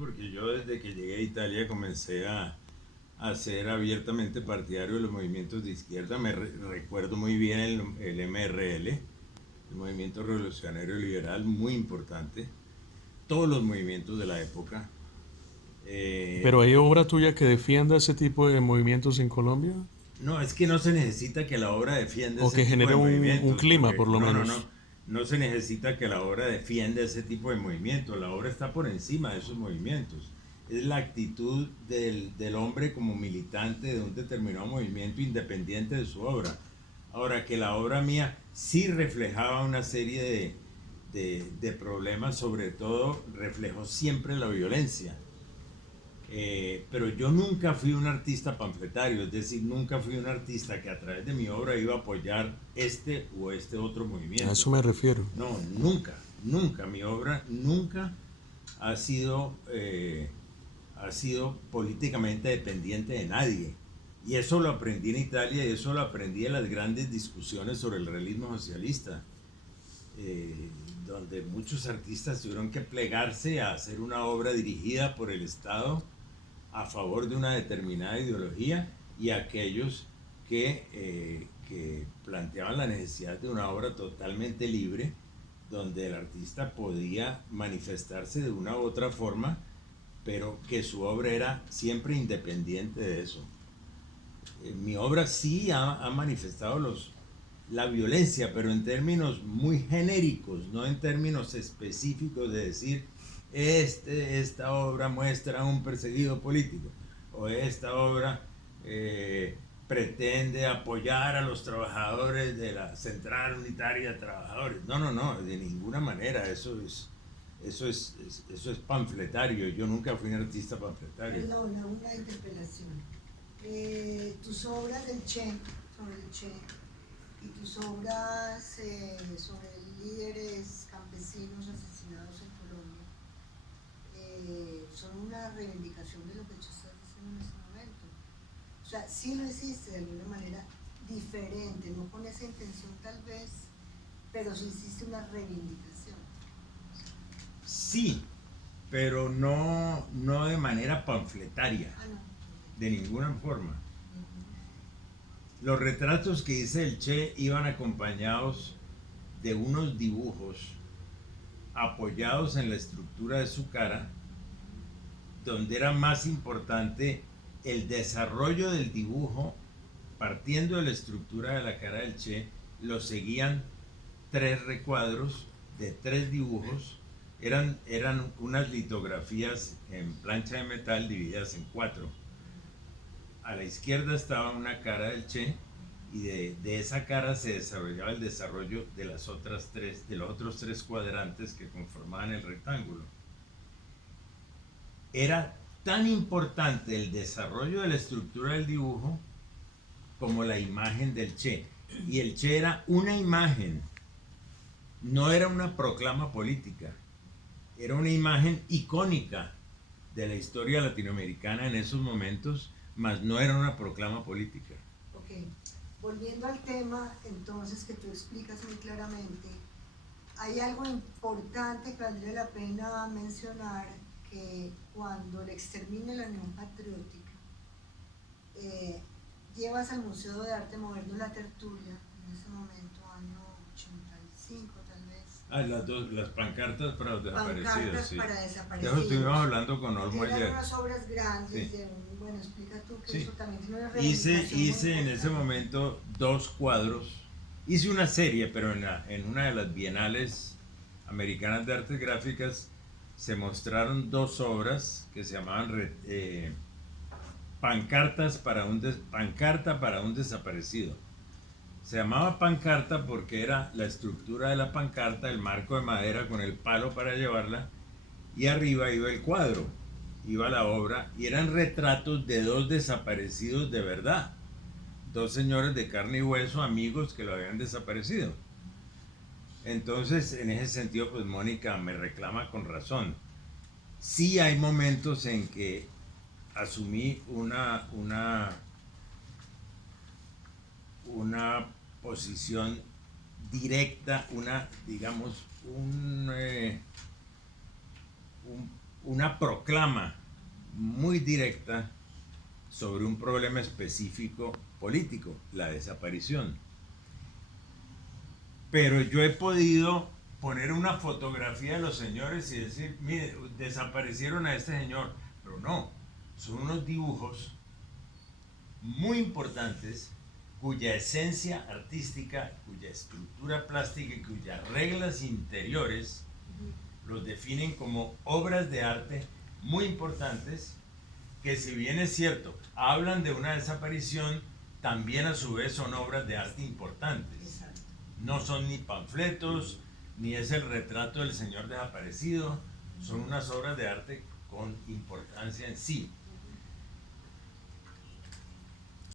Porque yo desde que llegué a Italia comencé a ser abiertamente partidario de los movimientos de izquierda. Recuerdo muy bien el MRL, el Movimiento Revolucionario Liberal, muy importante. Todos los movimientos de la época. Pero Eh, hay obra tuya que defienda ese tipo de movimientos en Colombia no, es que no se necesita que la obra defienda o ese que tipo genere de un movimientos, clima porque por lo no, menos. no, no se necesita que la obra defienda ese tipo de movimientos. La obra está por encima de esos movimientos. Es la actitud del hombre como militante de un determinado movimiento independiente de su obra. Ahora, que la obra mía sí reflejaba una serie de problemas, sobre todo reflejó siempre la violencia. Pero yo nunca fui un artista panfletario, es decir, nunca fui un artista que a través de mi obra iba a apoyar este o este otro A movimiento. eso me refiero. No, nunca, nunca. Mi obra nunca ha ha sido políticamente dependiente de nadie. Y eso lo aprendí en Italia y eso lo aprendí en las grandes discusiones sobre el realismo socialista, eh, donde muchos artistas tuvieron que plegarse a hacer una obra dirigida por el Estado a favor de una determinada ideología, y aquellos que planteaban la necesidad de una obra totalmente libre, donde el artista podía manifestarse de una u otra forma, pero que su obra era siempre independiente de eso. Mi obra sí ha manifestado la violencia, pero en términos muy genéricos, no en términos específicos de decir, esta obra muestra a un perseguido político, o esta obra eh, pretende apoyar a los trabajadores de la Central Unitaria de Trabajadores. No, no, no, de ninguna manera. Eso es panfletario. Yo nunca fui un artista panfletario. Perdón, una interpelación. Tus obras del Che, sobre el Che, y tus obras sobre líderes campesinos asesinados en Colombia, son una reivindicación de lo que tú estás diciendo en este momento. O sea, sí lo hiciste de alguna manera diferente, no con esa intención tal vez, pero sí hiciste una reivindicación. Sí, pero no de manera panfletaria, Ah, no. de ninguna forma. Los retratos que hice el Che iban acompañados de unos dibujos apoyados en la estructura de su cara, donde era más importante el desarrollo del dibujo. Partiendo de la estructura de la cara del Che, lo seguían tres recuadros de tres dibujos. Eran unas litografías en plancha de metal divididas en cuatro. A la izquierda estaba una cara del Che, y de esa cara se desarrollaba el desarrollo de de los otros tres cuadrantes que conformaban el rectángulo. Era tan importante el desarrollo de la estructura del dibujo como la imagen del Che. Y el Che era una imagen, no era una proclama política, era una imagen icónica de la historia latinoamericana en esos momentos, mas no era una proclama política. Ok, volviendo al tema entonces que tú explicas muy claramente, hay algo importante que valdría la pena mencionar, que cuando el exterminio de la Unión Patriótica, eh, llevas al Museo de Arte Moderno La Tertulia, en ese momento año 85 tal vez. Las pancartas para los desaparecidos. Pancartas Sí. para De eso desaparecidos. estuvimos hablando con Olmo Eran ayer. unas obras grandes, Sí. bueno, explica tú que Sí. eso también tiene una Hice reivindicación muy en ese importante. momento dos cuadros. Hice una serie, pero en una de las bienales americanas de artes gráficas se mostraron dos obras que se llamaban Pancarta para un desaparecido. Se llamaba pancarta porque era la estructura de la pancarta, el marco de madera con el palo para llevarla, y arriba iba el cuadro, iba la obra, y eran retratos de dos desaparecidos de verdad, dos señores de carne y hueso, amigos que lo habían desaparecido. Entonces, en ese sentido, pues Mónica me reclama con razón. Sí hay momentos en que asumí una posición directa, digamos, un una proclama muy directa sobre un problema específico político, la desaparición. Pero yo he podido poner una fotografía de los señores y decir, mire, desaparecieron a este señor, pero no, son unos dibujos muy importantes cuya esencia artística, cuya estructura plástica y cuyas reglas interiores los definen como obras de arte muy importantes que, si bien es cierto, hablan de una desaparición, también a su vez son obras de arte importantes. Exacto. No son ni panfletos, ni es el retrato del señor desaparecido, son unas obras de arte con importancia en sí.